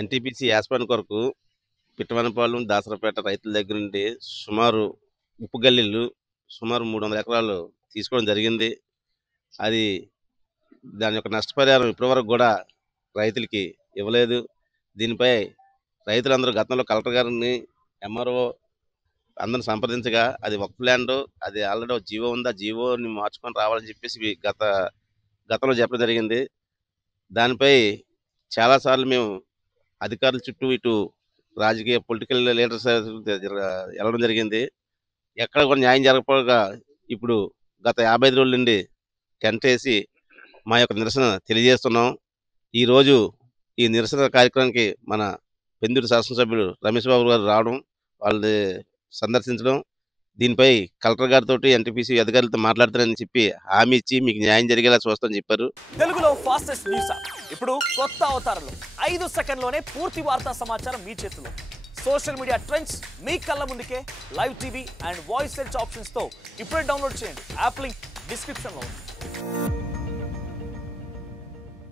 NTPC యాస్పాన్ కొరకు పిట్టవనపాలెం, దాసరపేట రైతుల దగ్గర నుండి సుమారు ఉప్పు గల్లీలు సుమారు 300 ఎకరాలు తీసుకోవడం జరిగింది. అది దాని యొక్క నష్టపరిహారం ఇప్పటివరకు కూడా రైతులకి ఇవ్వలేదు. దీనిపై రైతులందరూ గతంలో కలెక్టర్ గారిని, ఎంఆర్ఓ అందరిని సంప్రదించగా అది వక్ఫ్ ల్యాండ్, అది ఆల్రెడీ ఒక జీవో ఉంది, ఆ జీవోని మార్చుకొని రావాలని చెప్పేసి గతంలో చెప్పడం జరిగింది. దానిపై చాలాసార్లు మేము అధికారుల చుట్టూ ఇటు రాజకీయ పొలిటికల్ లీడర్స్ వెళ్ళడం జరిగింది. ఎక్కడ కూడా న్యాయం జరగకపోగా ఇప్పుడు గత 55 రోజుల నుండి టెంట్ వేసి మా యొక్క నిరసన తెలియజేస్తున్నాం. ఈరోజు ఈ నిరసన కార్యక్రమానికి మన పెందుర్తి శాసనసభ్యులు రమేష్ బాబు గారు రావడం, వాళ్ళని సందర్శించడం, దీనిపై కలెక్టర్ గారితో ఎన్టీపీసీ అధికారులతో మాట్లాడతారని చెప్పి హామీ ఇచ్చి మీకు న్యాయం జరిగేలా చూస్తామని చెప్పారు. తెలుగులో ఫాస్టెస్ట్ న్యూస్ ఇప్పుడు కొత్త అవతారంలో 5 సెకండ్లోనే పూర్తి వార్తా సమాచారం మీ చేతిలో. సోషల్ మీడియా ట్రెండ్స్ మీ కళ్ళ ముందుకే live TV and voice search options తో ఇప్పుడే డౌన్లోడ్ చేయండి. యాప్ లింక్ డిస్క్రిప్షన్ లో ఉంది.